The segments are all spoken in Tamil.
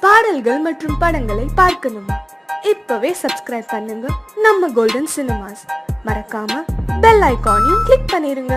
பாடல்கள் மற்றும் படங்களை பார்க்கணுமா? இப்பவே சப்ஸ்கிரைப் பண்ணுங்க நம்ம கோல்டன் சினிமாஸ். மறக்காம பெல் ஐகானையும் கிளிக் பண்ணிருங்க.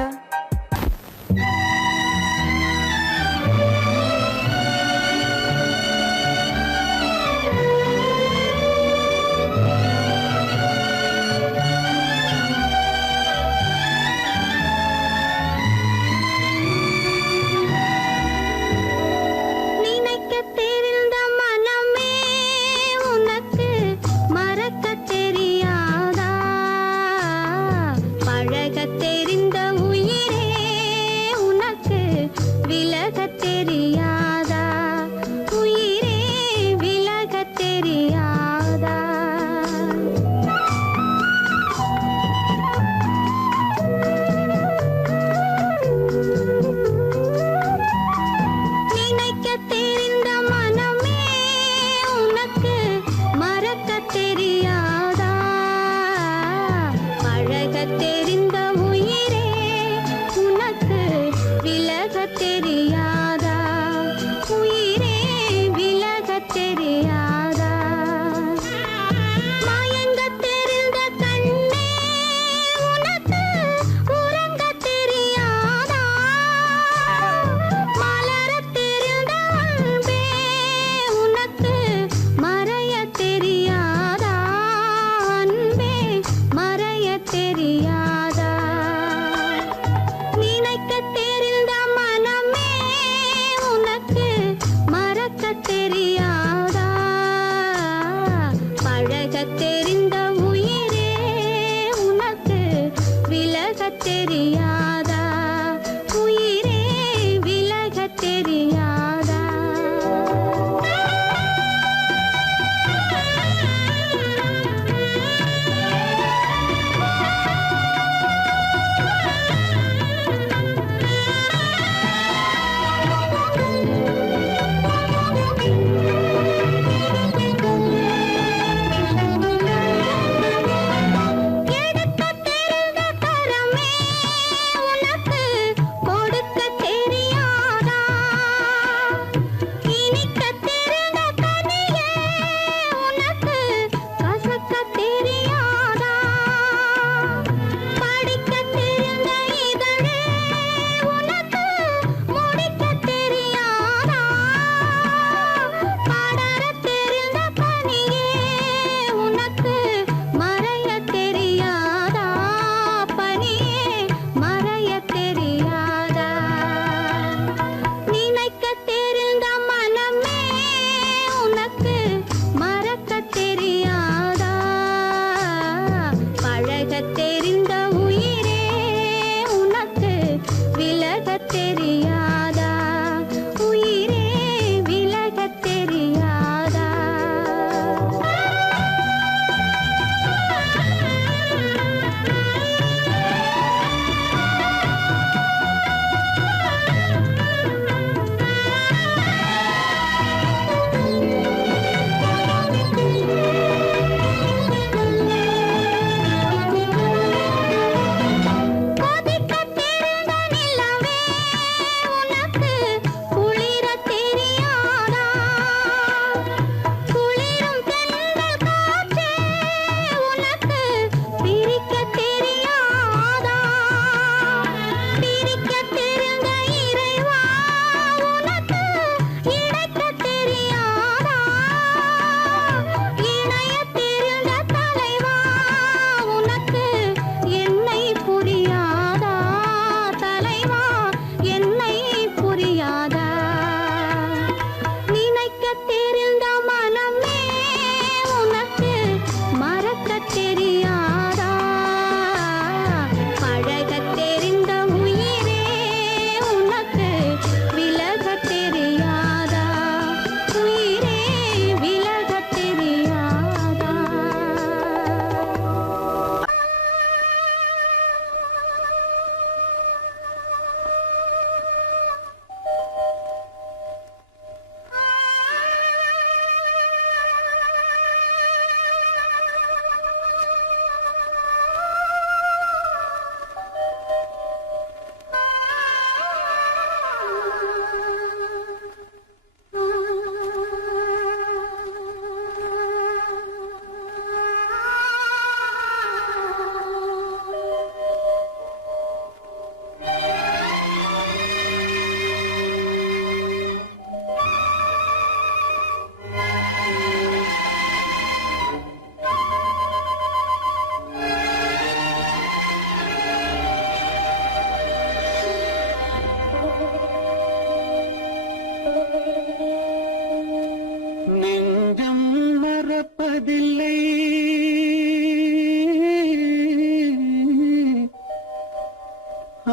நெஞ்சம் மறப்பதில்லை,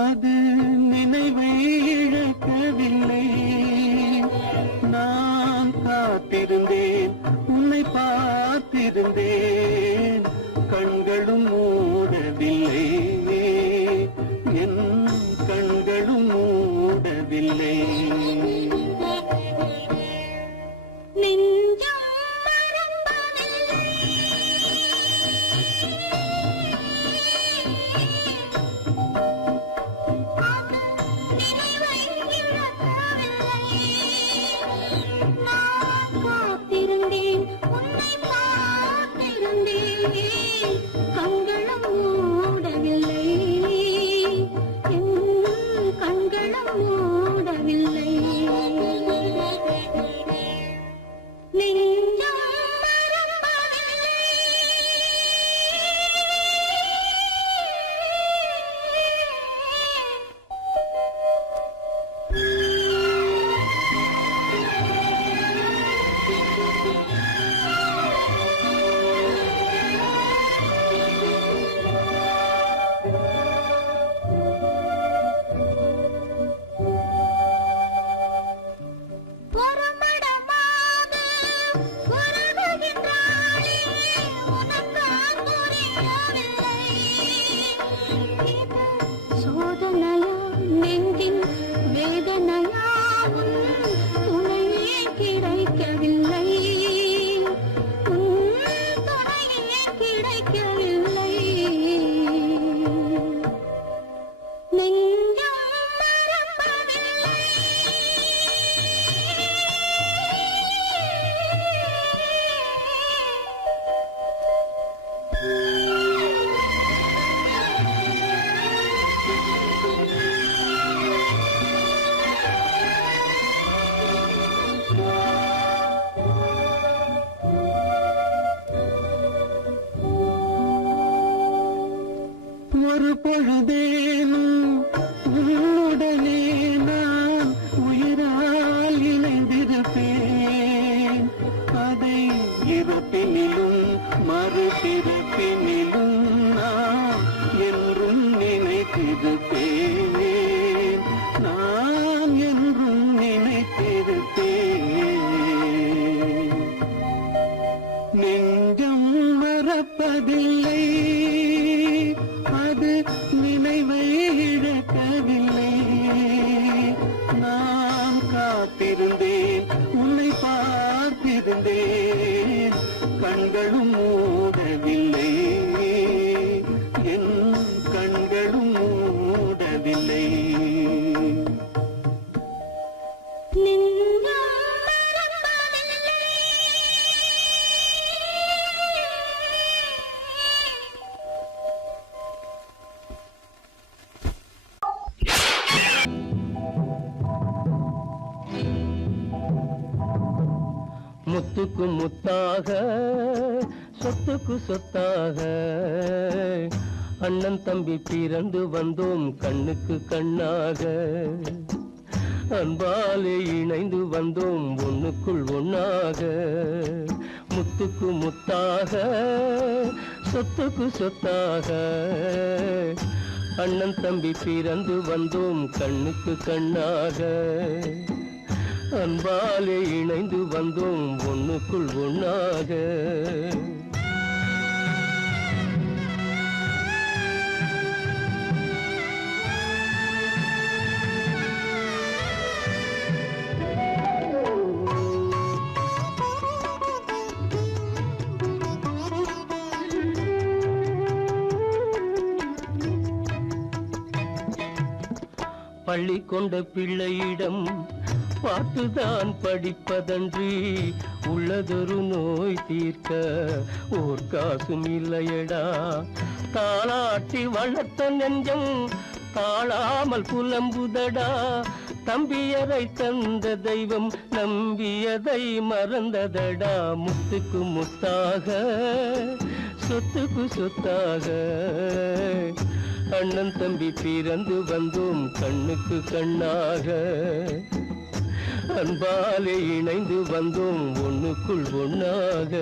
அது நினைவை இழக்கவில்லை. நான் காத்திருந்தேன், உன்னை பார்த்திருந்தேன், கண்களும் மூடவில்லை, என் கண்களும் மூடவில்லை. ஒரு பொழுதேனும் உன்னுடனே நான் உயிரால் இணைந்திருப்பேன். அதை இறப்பினிலும் மறுபிறப்பினிலும் நான் என்றும் நினைத்திருப்பேன், நான் என்றும் நினைத்திருப்பேன். நெஞ்சம் மறப்பதில்லை, அது நினைவை இழக்கவில்லை. நான் காத்திருந்தேன், உன்னை பார்த்திருந்தேன், கண்களும் மூடவில்லை, என் கண்களும் மூடவில்லை. முத்துக்கு முத்தாக, சொத்துக்கு சொத்தாக, அண்ணன் தம்பி பிறந்து வந்தோம் கண்ணுக்கு கண்ணாக. அன்பாலே இணைந்து வந்தோம் ஒண்ணுக்குள் ஒண்ணாக. முத்துக்கு முத்தாக, சொத்துக்கு சொத்தாக, அண்ணன் தம்பி பிறந்து வந்தோம் கண்ணுக்கு கண்ணாக. அன்பாலே இணைந்து வந்தோம் ஒண்ணுக்குள் ஒண்ணாக. பள்ளி கொண்ட பிள்ளையிடம் பார்த்துதான் படிப்பதன்றி உள்ளதொரு நோய் தீர்க்க ஓர் காசும் இல்லையடா. தாளாட்டி வளர்த்த நெஞ்சம் தாழாமல் புலம்புதடா. தம்பியரை தந்த தெய்வம் நம்பியதை மறந்ததடா. முத்துக்கு முத்தாக, சொத்துக்கு சொத்தாக, அண்ணன் தம்பி பிறந்து வந்தோம் கண்ணுக்கு கண்ணாக. அன்பாலே இணைந்து வந்தோம் ஒண்ணுக்குள் ஒண்ணாக.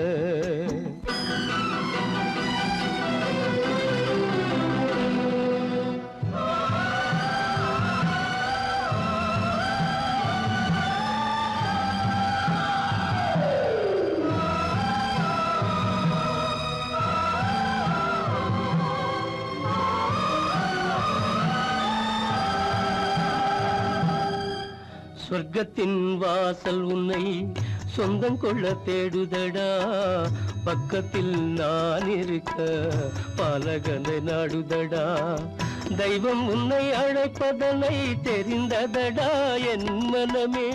சொர்க்கத்தின் வாசல் உன்னை சொந்தம் கொள்ள தேடுதடா, பக்கத்தில் நான் இருக்க பாலகனை நாடுதடா. தெய்வம் உன்னை அழைப்பதனை தெரிந்ததடா என் மனமே.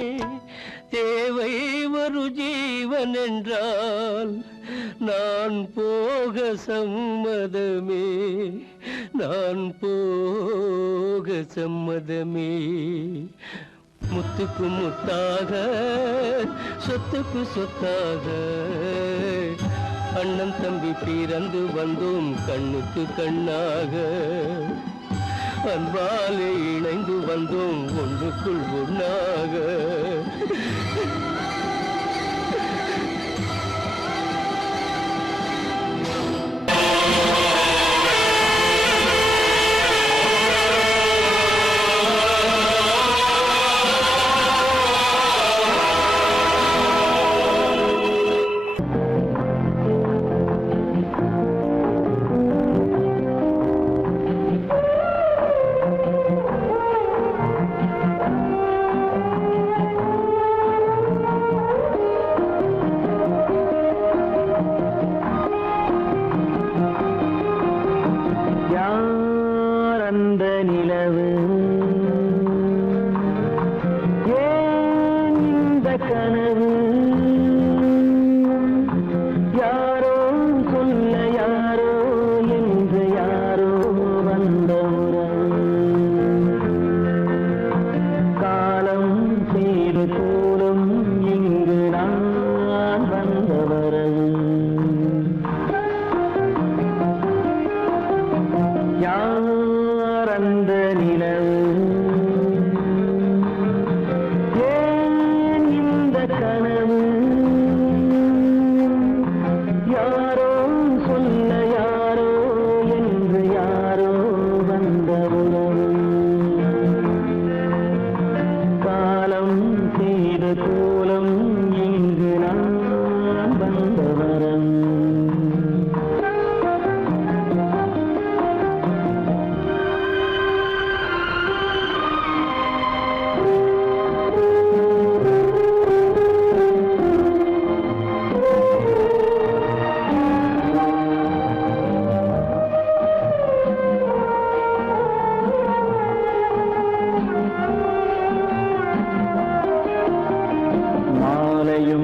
தேவை ஒரு ஜீவன் என்றால் நான் போக சம்மதமே, நான் போக சம்மதமே. முத்துக்கு முத்தாக சொத்துக்கு சொத்தாக அண்ணன் தம்பி பிறந்து வந்தோம் கண்ணுக்கு கண்ணாக. அன்பாலே இணைந்து வந்தோம் ஒன்றுக்குள் ஒண்ணாக.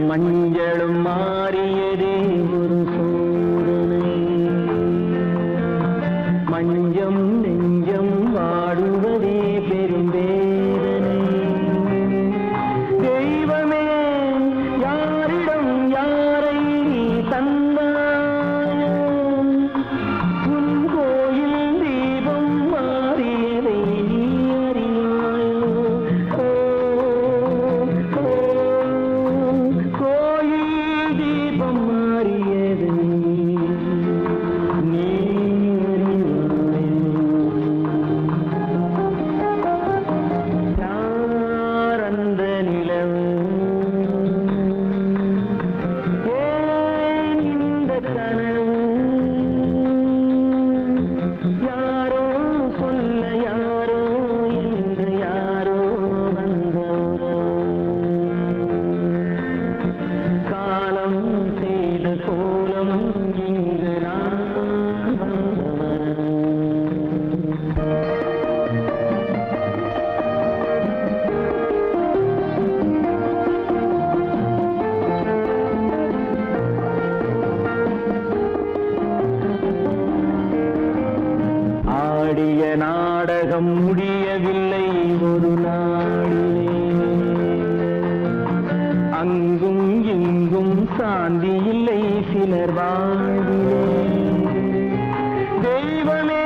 மஞ்சளும் மாறியதே ஒரு சோதனை, மஞ்சம் நெஞ்சம் வாடுவதே பெரும் வேதனை. தெய்வமே யாரிடம் யாரை தந்தாயோ, உன் கோயில் தீபம் மாறியதை நீ அறியாயோ. கோயில் தீபம் மாறியதை நீ அறியாயோ. யார் அந்த நிலவு, ஏன் இந்த கனவு, யாரோ சொல்ல யாரோ என்று யாரோ வந்த காலம் செய்த கோலம் இங்கு நான் வந்தவன். ஆடிய நாடகம் முடியவில்லை ஒரு நாளிலே, அங்கும் இங்கும் சாந்தி இல்லை சிலர் வாழ்விலே. தெய்வமே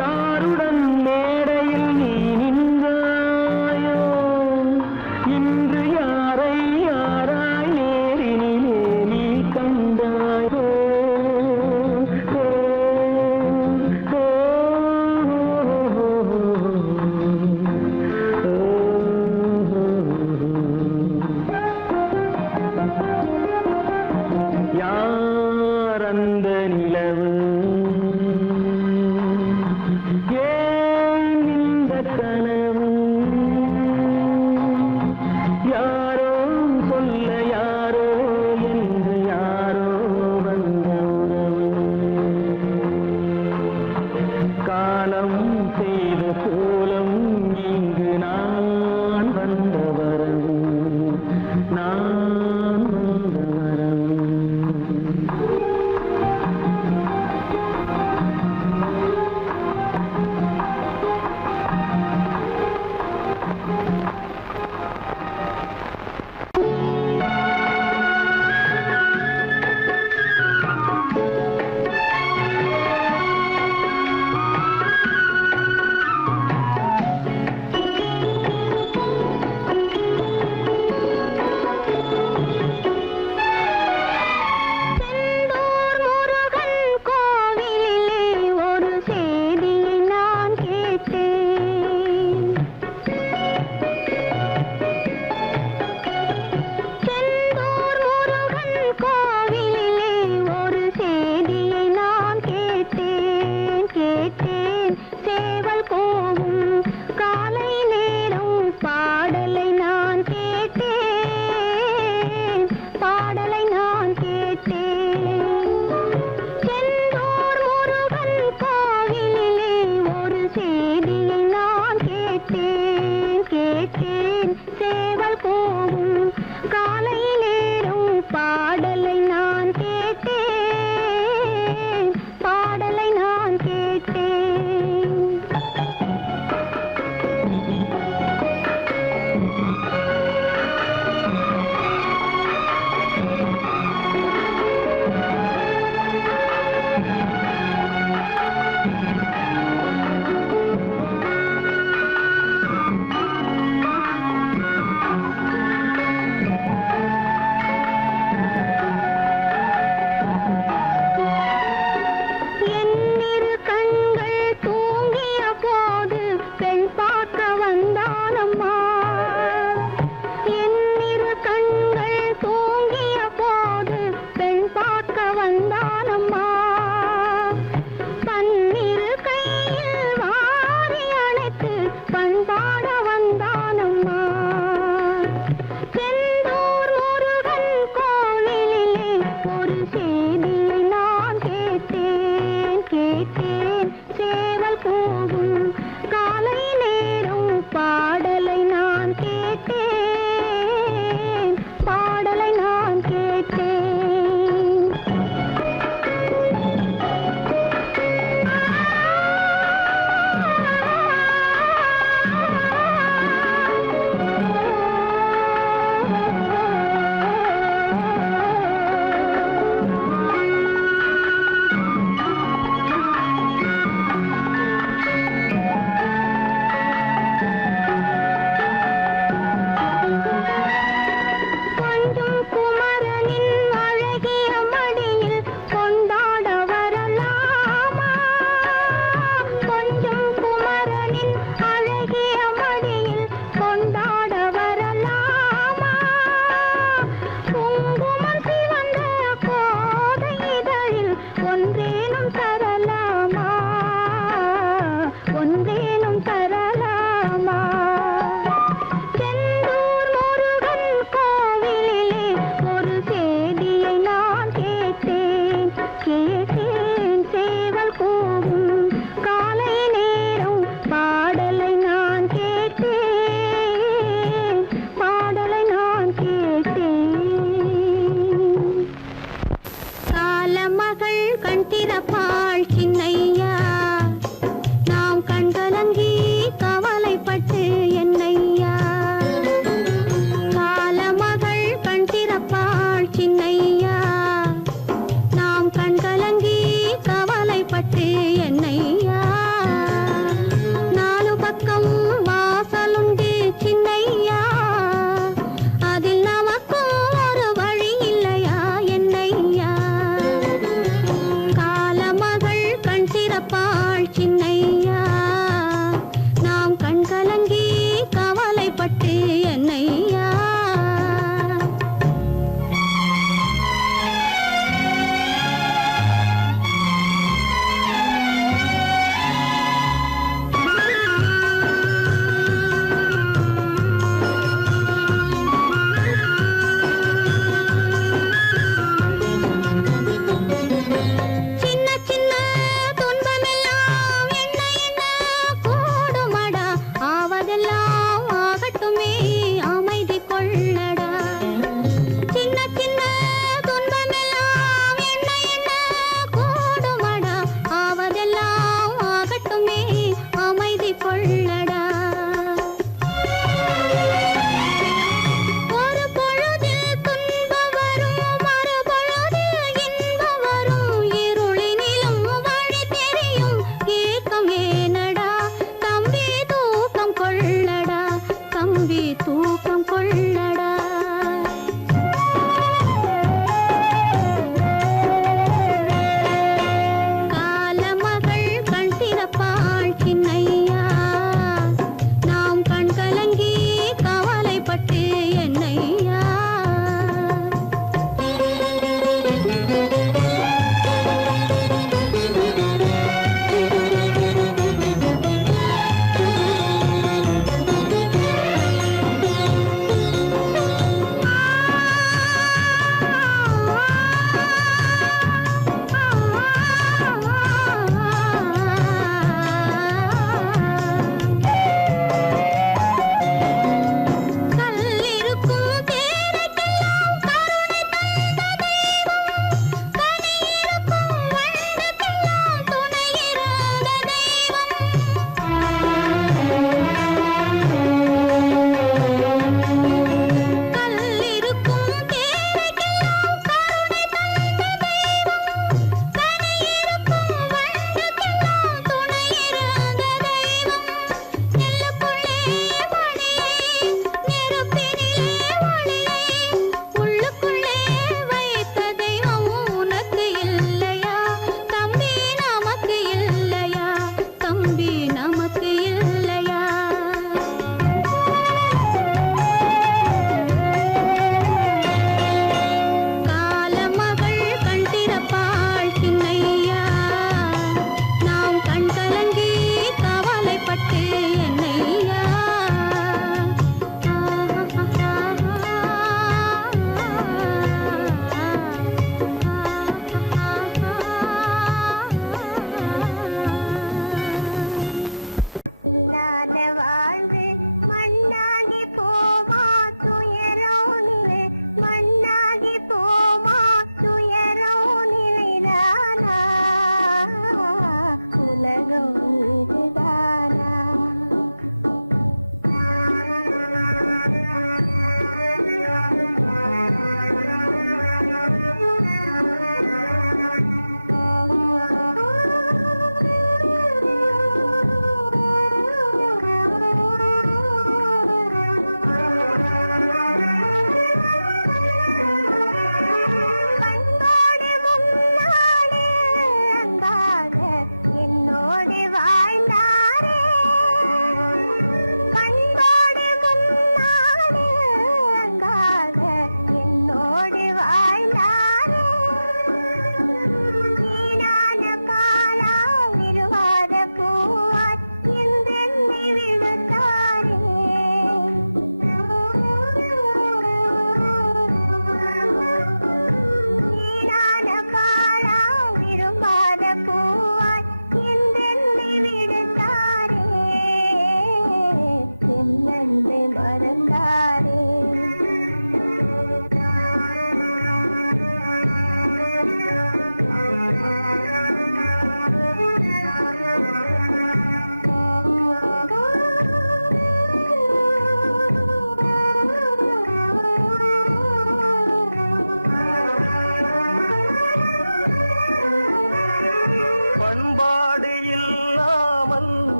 யாருடன் மேடையில் நீ நின்றாயோ, இன்று யார் அந்த நிலவு ஏன் இந்த கனவு யாரோ சொல்ல யாரோ என்று யாரோ வந்த உறவு காலம் செய்த கோலம் இங்கு நான் வந்த வரவு நான் வந்த வரவு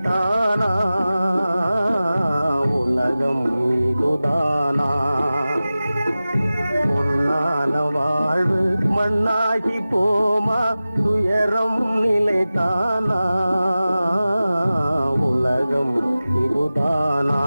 நிலைத்தானா உலகம் இதுதானா பொன்னான வாழ்வு மண்ணாகி போமா துயரம் நிலைத்தானா உலகம் இதுதானா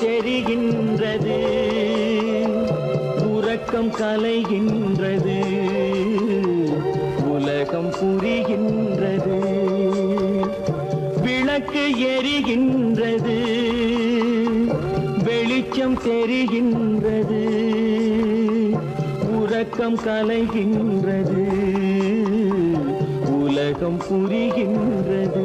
தெரிகின்றது உறக்கம் கலைகின்றது உலகம் புரிகின்றது விளக்கு எரிகின்றது வெளிச்சம் தெரிகின்றது உறக்கம் கலைகின்றது உலகம் புரிகின்றது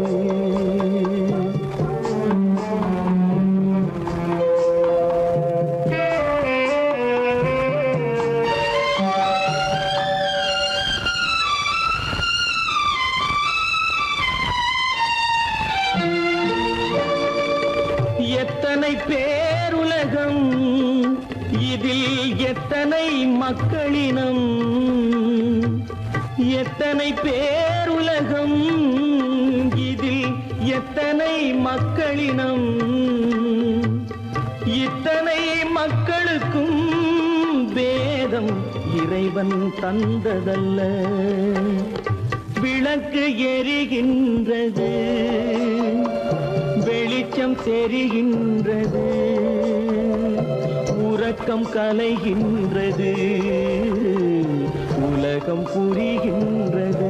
எத்தனை பேருலகம் இதில் எத்தனை மக்களினம் எத்தனை பேருலகம் இதில் எத்தனை மக்களினம் இத்தனை மக்களுக்கும் வேதம் இறைவன் தந்ததல்ல விளக்கு எரிகின்றது வெளிச்சம் தெரிகின்றது உறக்கம் கலைகின்றது உலகம் புரிகின்றது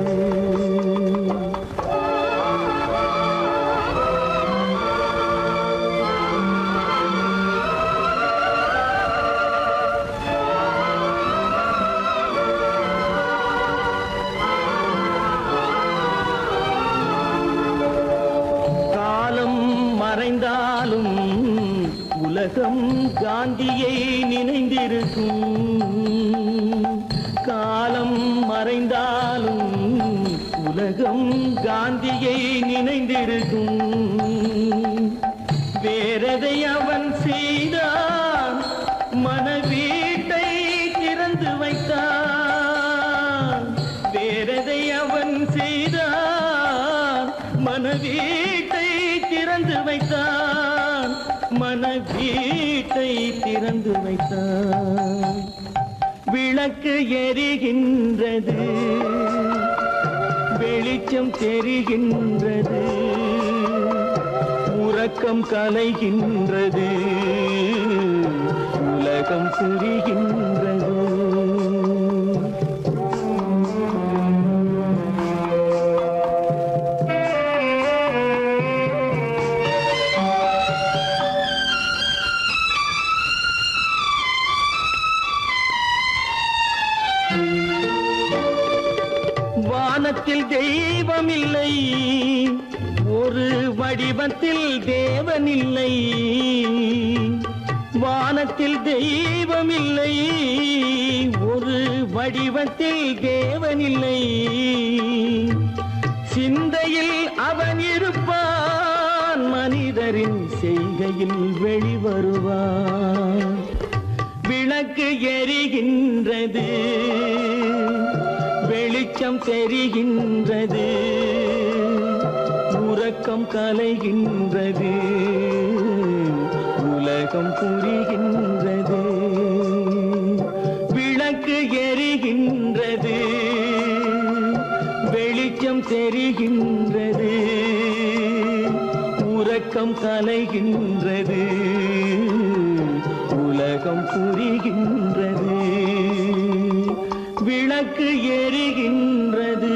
மறைந்தாலும் உலகம் காந்தியை நினைந்திருக்கும் காலம் மறைந்தாலும் உலகம் காந்தியை நினைந்திருக்கும் வேறதை அவன் செய்தான் மனவீட்டை திறந்து வைத்தான் வேறதை அவன் செய்தான் மனவீட்டை திறந்து வைத்தான் மனவீட்டை திறந்து வைத்தான் விளக்கு எரிகின்றது வெளிச்சம் தெரிகின்றது உறக்கம் கலைகின்றது உலகம் புரிகின்றது வானத்தில் தெய்வமில்லை ஒரு வடிவத்தில் தேவனில்லை வானத்தில் தெய்வமில்லை ஒரு வடிவத்தில் தேவனில்லை சிந்தையில் அவன் இருப்பான் மனிதரின் செய்கையில் வெளிவருவான் விளக்கு எரிகின்றது வெளிச்சம் தெரிகின்றது உறக்கம் கலைகின்றது உலகம் புரிகின்றது விளக்கு எரிகின்றது வெளிச்சம் தெரிகின்றது உறக்கம் கலைகின்றது உலகம் புரிகின்றது விளக்கு எரிகின்றது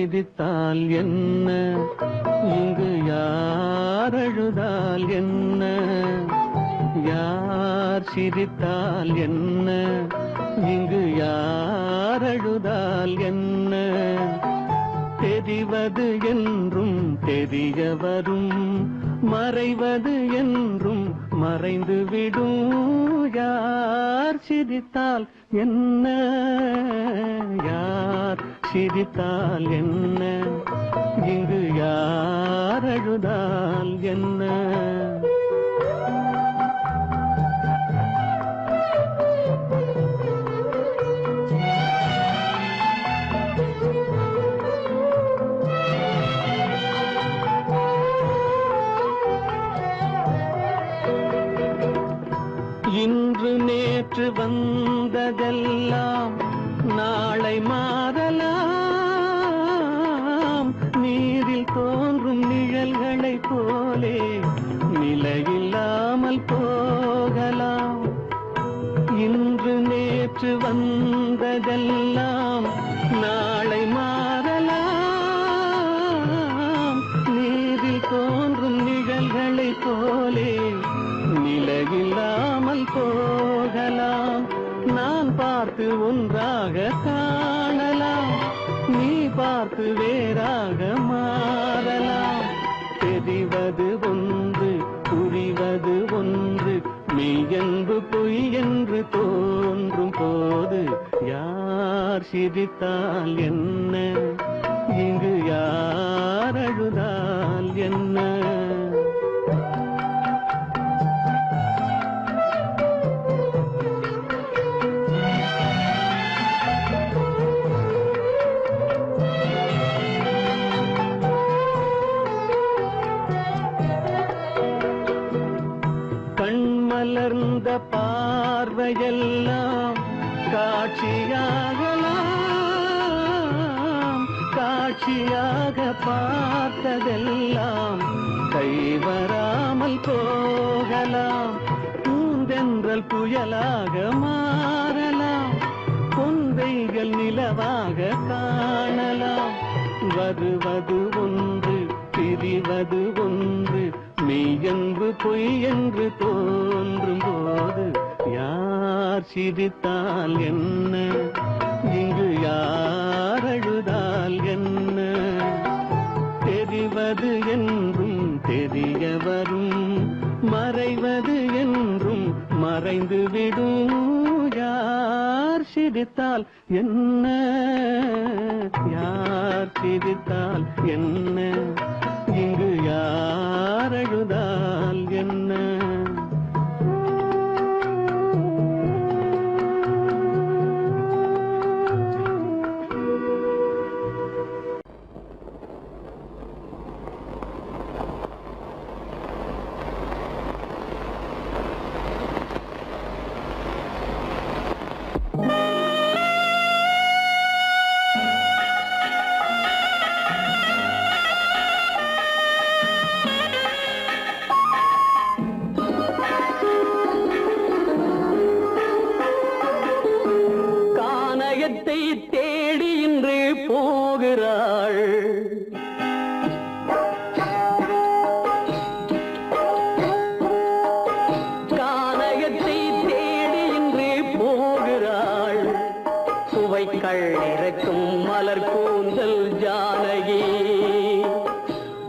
சிரித்தால் என்ன, இங்கு யார் அழுதால் என்ன, யார் சிரித்தால் என்ன, இங்கு யார் அழுதால் என்ன, தெரிவது என்றும் தெரிய வரும், மறைவது என்றும் மறைந்து விடும், யார் சிரித்தால் என்ன, யார் சிரித்தால் என்ன, இங்கு யார் அழுதால் என்ன. இன்று நேற்று வந்ததெல்லாம் நாளை மாறலாம், நீரில் தோன்றும் நிழல்களைப் போலே நிலையில்லாமல் போகலாம். இன்று நேற்று வந்ததெல்லாம் நாளை மாறலாம், நீரில் தோன்றும் நிழல்களைப் போலே நிலையில்லாமல் போகலாம். நான் பார்த்து ஒன்றாக காணலாம், நீ பார்த்து வேறாக மாறலாம். தெரிவது ஒன்று, புரிவது ஒன்று, மெய்யென்பு பொய் என்று தோன்றும் போது யார் சிரித்தால் என்ன, இங்கு யார் அழுதால் என்ன. கண்மலர்ந்த பார்வையெல்லாம் காட்சியாகலாம், காட்சியாக பார்த்ததெல்லாம் கைவராமல் போகலாம். பூந்தென்றல் புயலாக மாறலாம், பொன்வைகள் நிலவாக காணலாம். வருவது ஒன்று, பிரிவது ஒன்று, மெய்யென்பு பொய் என்று தோன்றும் போது யார் சிரித்தால் என்ன, இங்கு யார் அழுதால் என்ன. தெரிவது என்றும் தெரிய வரும், மறைவது என்றும் மறைந்து விடும், யார் சிரித்தால் என்ன, யார் சிரித்தால் என்ன, இங்கு யார் அழுதால் என்ன. தேடி இன்று போகிறாள், கானகத்தை தேடி இன்று போகிறாள், சுவைக்கள் இறக்கும் மலர் கூந்தல் ஜானகி.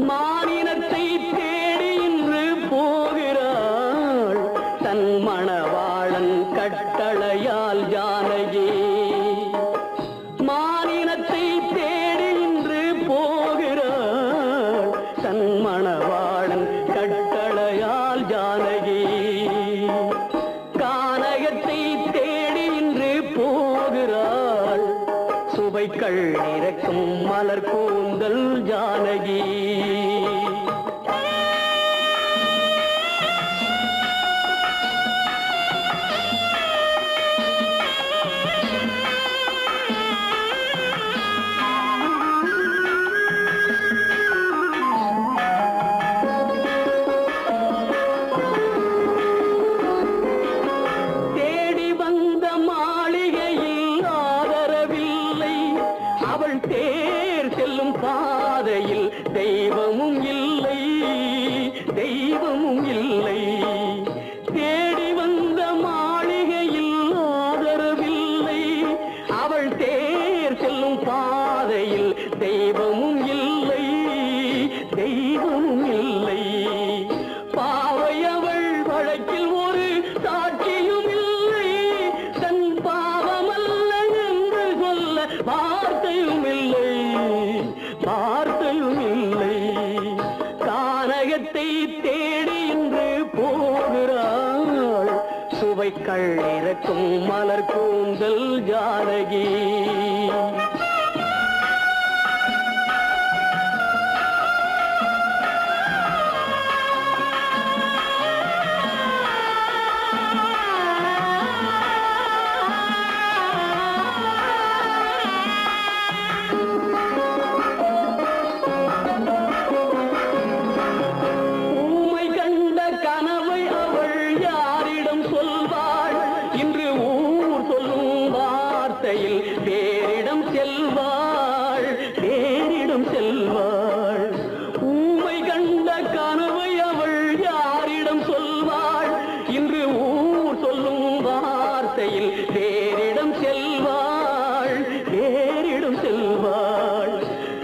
மானினத்தை தேடி இன்று போகிறாள், தன் மணவாளன் கட்டளையால் ஜானகி. மானினத்தை தேடி இன்று போகிறாள், தன் மணவாளன் கட்டளையால் ஜானகி. கானகத்தை தேடி இன்று போகிறாள், சுவைக்கள் இறக்கும் மலர் கூந்தல் ஜானகி. தெய்வமும் இல்லை. தேடி வந்த மாளிகையில் ஆதரவில்லை. அவள் தேர் செல்லும் பாதையில் தெய்வமும் இல்லை, தெய்வமும் இல்லை. பாவை அவள் வழக்கில் ஒரு சாட்சியும் இல்லை. தன் பாவமல்ல என்று சொல்ல வார்த்தையும் இல்லை, வார்த்தையும் இல்லை. கானகத்தை தேடி இன்று போகிறாள். சுவைக்கள் இறக்கும் மலர் கூந்தல் ஜானகி. பேரிடம் செல்வாள், பேரிடம் செல்வாள். ஊமை கண்ட கனவை அவள் யாரிடம் சொல்வாள்? இன்று ஊர் சொல்லும் வார்த்தையில் பேரிடம் செல்வாள், பேரிடம் செல்வாள்.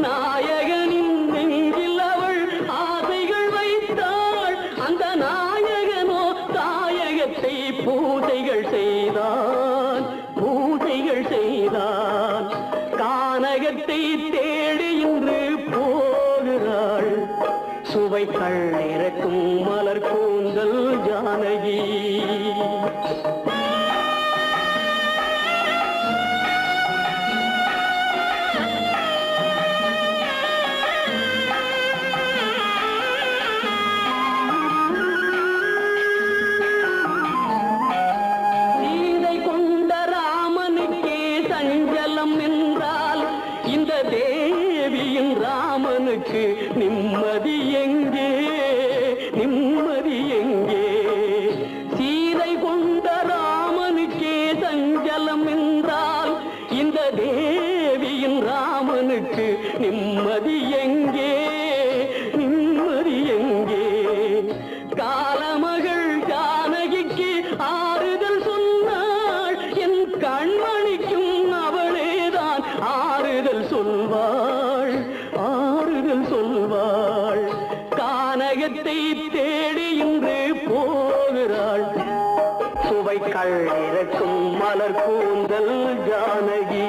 நாயகனின் நெஞ்சில் அவள் ஆசைகள் வைத்தாள். அந்த நாயகனோ தாயகத்தை பூஜைகள் செய்தான், பூஜைகள் செய்தான். கானகத்தை தேடி இன்று போகிறாள். சுவைக்கள் இறக்கும் மலர் கூந்தல் ஜானகி. தேவியின் ராமனுக்கு நிம்மதி எங்கே, நிம்மதி எங்கே? சீதை கொண்ட ராமனுக்கே சஞ்சலம் என்றால் இந்த தேவியின் ராமனுக்கு நிம்மதி எங்கே, நிம்மதி எங்கே? காலமகள் ஜானகிக்கு ஆறுதல் சொன்னாள். என் கண்மணிக்கும் அவளேதான் ஆறுதல் சொல்வாள், ஆறுதல் சொல்வாள். கானகத்தை தேடி இன்று போகிறாள். சுவைக்கள் இறக்கும் மலர் கூந்தல் ஜானகி.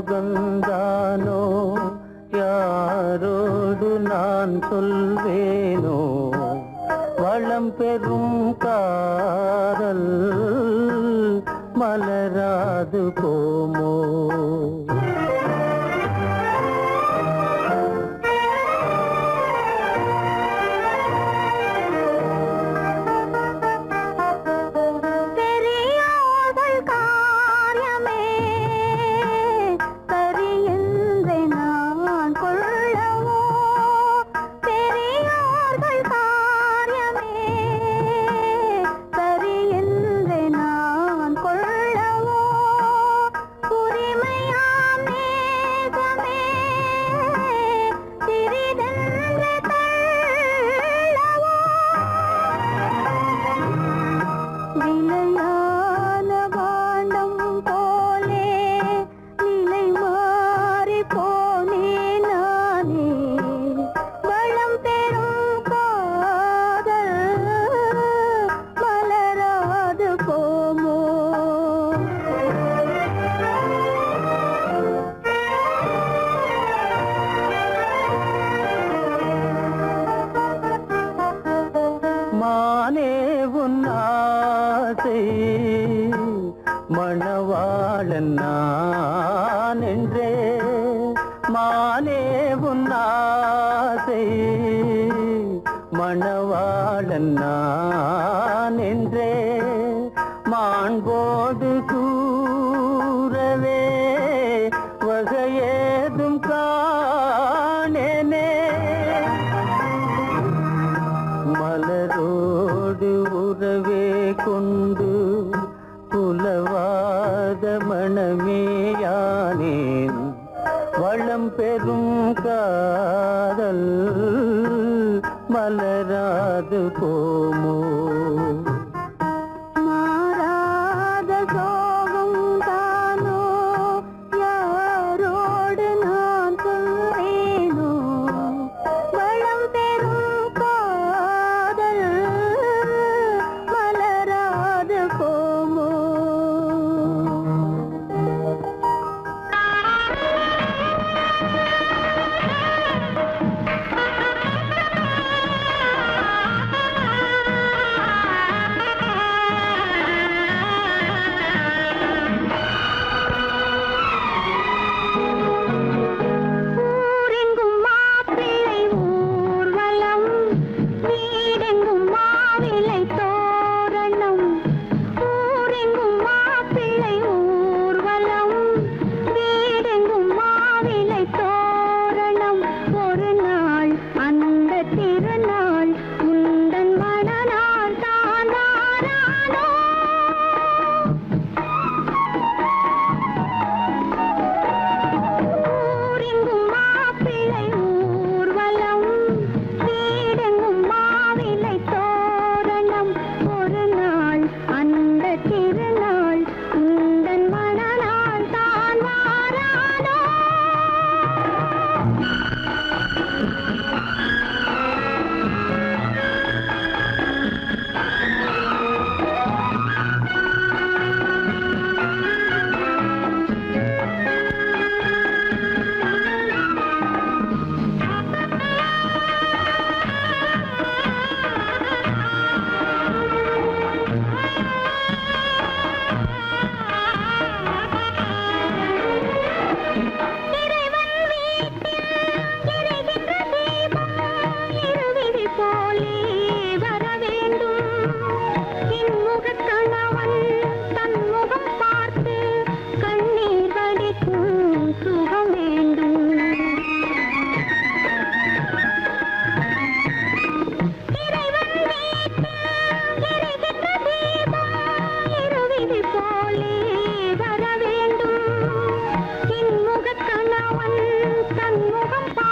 சோகந்தானோ யாரோடு நான் சொல்வேனோ? வளம் பெறும் காதல் மலராது போமோ? சரி என்று நான் கொள்ளவோ நானே உன்னாசை மணவாளன் நான் என்றே மாண்போடு கூறவே வகையேதும் காணேனே மலரோடு உறவே கொண்டு புலவாத மணமேயானேன் வளம் பெறும் காதல் மலராது போமோ மாறாத சோகம் தானோ யாரோடு நான் சொல்வேனோ வளம் பெறும் காதல் மலராது போமோ தன்முகம்